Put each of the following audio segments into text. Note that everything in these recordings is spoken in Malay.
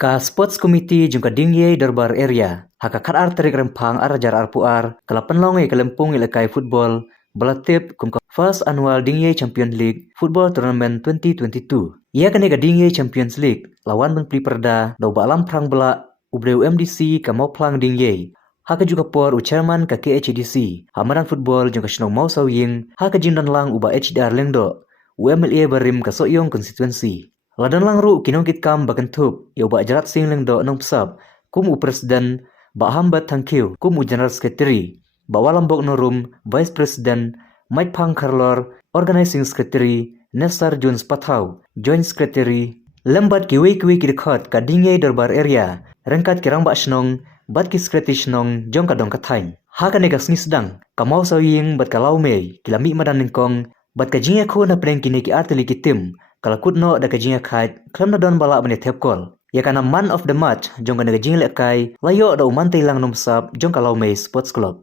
Ka Sports Committee jungka dingye Darbar Area, haka kar tarik rempang arajar arpuar, kala penlongai kelempung ilakai football, belatip kum first annual dingye Champion League Football Tournament 2022. Ia kene ka dingye Champions League, lawan mengpli perda, dau ba alam prang belak, ubreu MDC ka mau plang dingye. Haka juga por u chairman ka KHDC, hamaran football jungka shnong mau sawying, haka jindan lang uba HDR lengdo, UMLA barim ka soyong constituency. Ladan lang ru kinong kitkam bakentup, ya uba jarat sing lengdo nong pesap, kum u presiden, ba hambat thankiu, kum u general secretary, ba walambok norum, vice president, Mike Pang Karlor, organizing secretary, Nesar Jones Pathau, joint secretary, lembat kiwi kidekot ka dingye Darbar Area, rengkat kirang ba shnong, bat ki secretary shnong jong ka dong kathain. Haka nega sni sedang, kamau sawying bat kalau mei, kilami madan ningkong, bat ka jingya ko na preng kini ki artili kitim, kalau kutno da kajinga khat klam na don bala bane tepkol ya kana man of the match jong kana kajing lekai layo da umantai lang nomsap jong kalau mei sports club.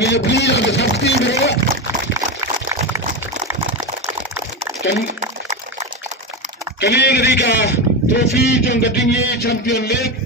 Ini beli ada sakti bro. Kali ini ka trofi jong gadingye Champion League.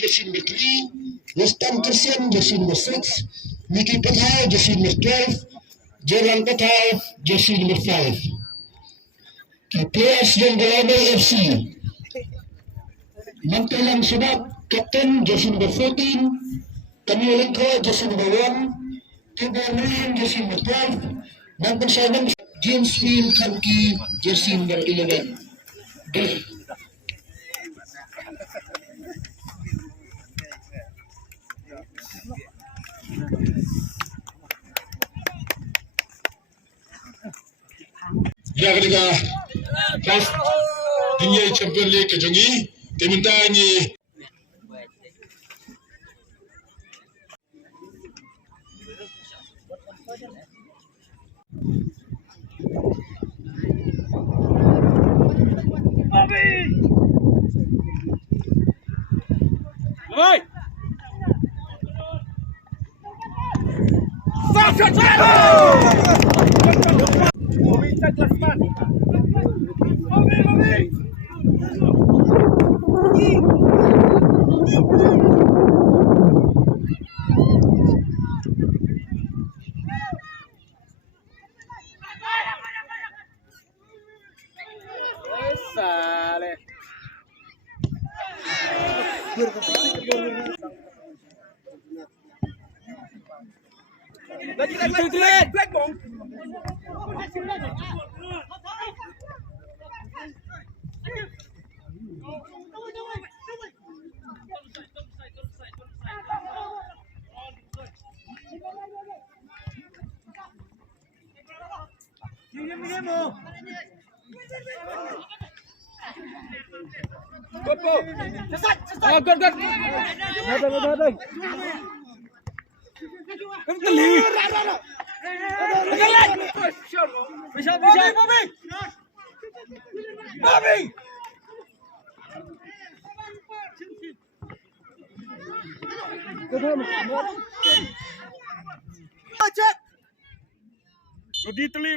Jersey number 3, Rustam Kirsian, jersey number 6, Miki Pathau, jersey number 12, Jelan Pathau, jersey number 5. Players yang Global FC. Mantelang Subak, Captain, jersey number 14, Kamil Lingko, jersey number 1, Tibor Nurin, jersey number 12, dan pensaingan James Phil Kanki, jersey number 11. Ya ketika pas Dingyay Champion League kejongi diminta ni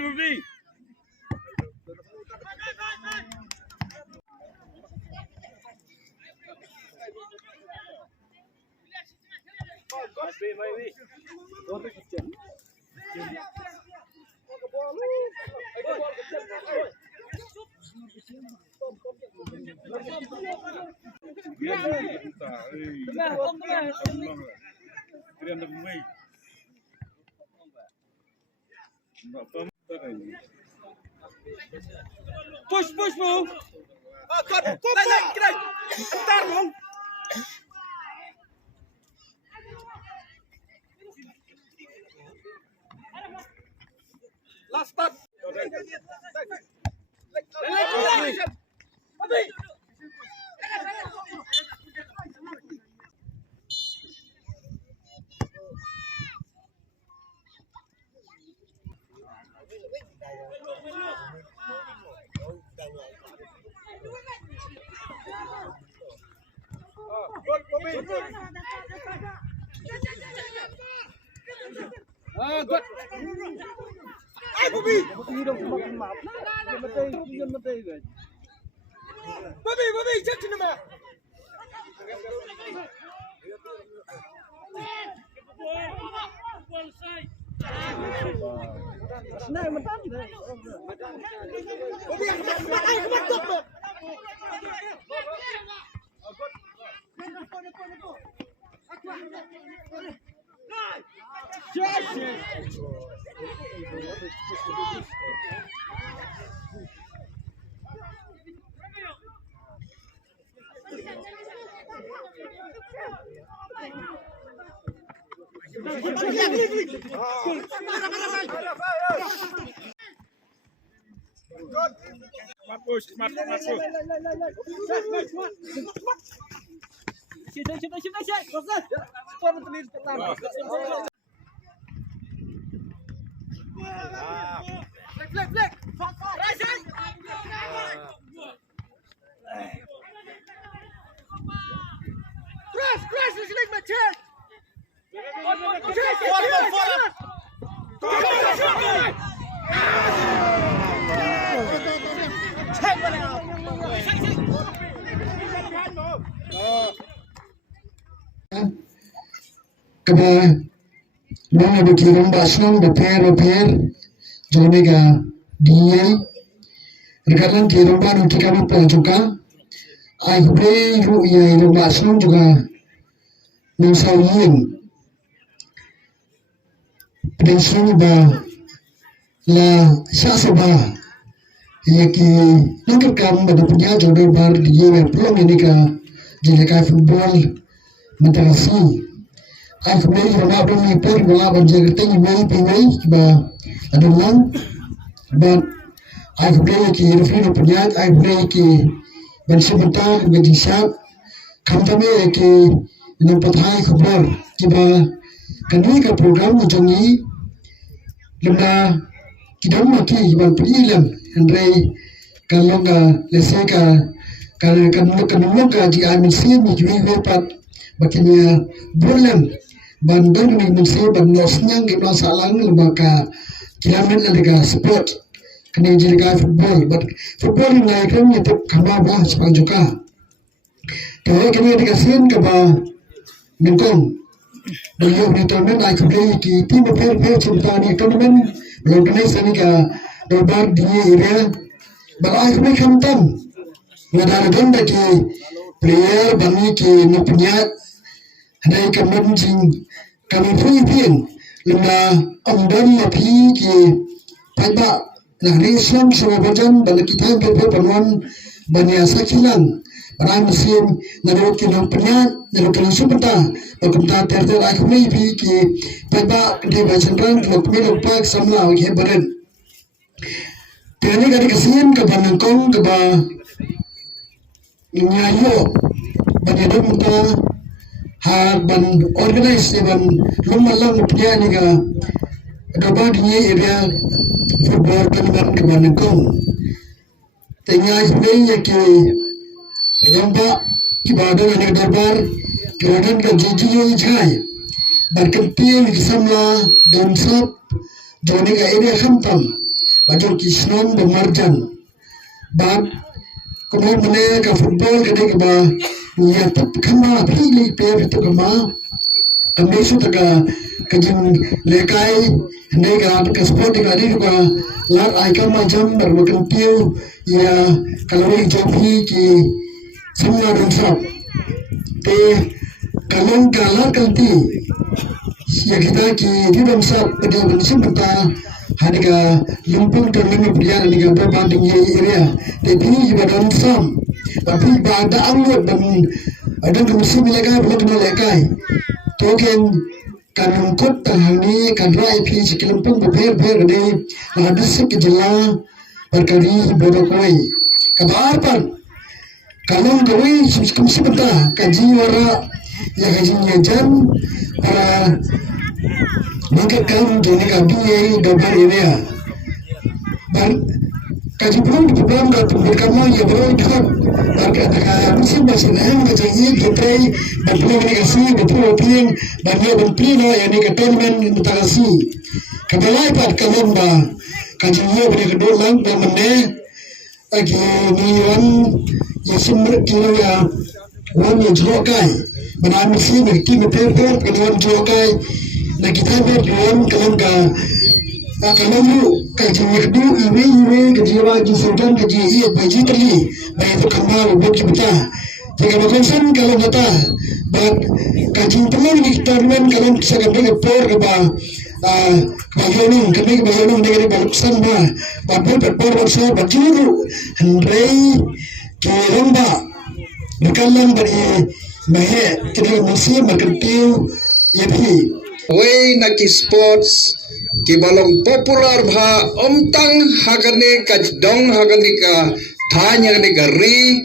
Rudi. Push, move. Last start. Good. Bobby, check in the map. Smart push. Flex. Press, is like my chest. Kaba nong abukiram basong repair jonega Dingyay rekarang kiramba nong kikabu juga ai hubre ru ya ru basong juga nong sawiyin pensiun ba la sasaba yaki nangkap kam pada punya jodoh bar Dingyay pelong ini ka jelekai football menterasi Aku beli rumah beli per rumah banjir ketemu beli ba adalah but ai play ki referee punya ai play ki ban sebentar gaji syak kami ki nampak hai khabar ki ba kami ka program jangi lemna kidam maki ban pilam andrei kalau ka lese ka kan ka ji ai mesin ni ji wepat bakinya bolem bandar ni mesin ban nosnyang ki salang lemaka kilamen adaga sport kini jadi football ni naik kan itu kama bah sepang juga. Kalau kini dikasihin ke bah mengkong, beliau ni tournament naik kembali ki tim per cinta ni tournament belum kena sani ke dobar di area balai kami kamtam. Nadar ganda ki player bani ki nupunyat naik kembali jing kami free lima omdan napi ki pada nah Islam sama bajan balik kita berapa penuan banyak sakilan para muslim naruh kita punya naruh kita supenta berkumta terter aku ni ki pada di bacan rang lokmi lokpak samla ke badan tiada kali kesian ke Bangkong ke nyayo banyak domta har ban organize ban lumalang punya ni ke dobar di area football tournament ke Bangkong tengah sebenarnya ki lomba ibadah ni dobar kemudian ke jiji jai berkempil di samla domsap joni ke area khampam baju kisnon bemarjan bab kemudian mana ke football ke dia ke ba ya kama pilih player itu kama kami sudah kajin lekai nega ke sport dengan ini juga lar icon macam bermakan piu ya kalau ini joki ki semua rusak te kalau kalah kanti ya kita ki di rusak pada bensin benda harga lumpur dan lima pilihan dengan berbanding area tapi juga rusak tapi pada anggap dan ada musim lekai belum lekai token kan rungkut tahani kan rai pi sekilampung ber ni ada sekejala berkali bodokoi kabar pan kalau gawe sebentar kaji wara ya kaji nyajan para mengkakan jenis kabiye dobar area bar kaji program datang berkamu ya bro dekat barka musim masih yang kaji kita betul ni kasih betul opin banyak bempino yang ni tournament mutasi kabalai pat kalamba kaji ye beri kedua lang pemene lagi ni wan ya sumber kilo ya wan ya jokai mana musim ni tim per kedua jokai na kita berjuang kalamba kalau kaji merdu iwe kejiwa jisultan keji iya baji teri bayi itu kembali buat kita jika berkonsen kalau kita buat kaji telur di tournament kalau bisa kembali por ke bagianung kami ke bagianung negeri baluksan buat por bersama bajuru hendrai ke lomba berkalan dari bahe kita musim berkentiu yapi way naki sports ki balong popular bha omtang hagane ka dong hagane ka thanya ne ka ri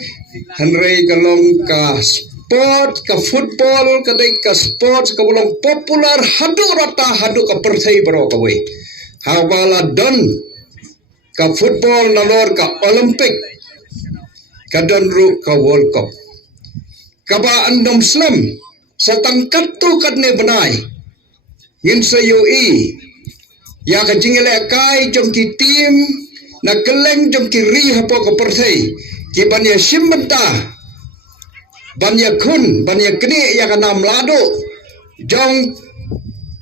hanrei kalong ka sport ka football ka dei ka sports ka balong popular hadu rata hadu ka perthai baro ka we hawala don ka football nalor ka olympic ka don ru ka world cup ka ba andom slam satang katu kadne banai yin sa UI ya ka jingele kai jom ki tim na keleng jom ki ri hapo ko perthai ki banya simbenta banya kun banya kni ya ka nam lado jong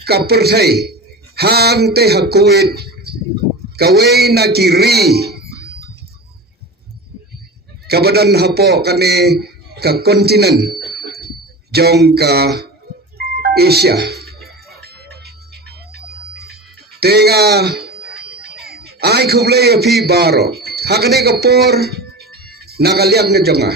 ka perthai hang te hakuit kawe na ki ri ka badan hapo kane ka kontinen jong ka Asia tenga ai kublai api baro hakane kapor nakaliak ne jonga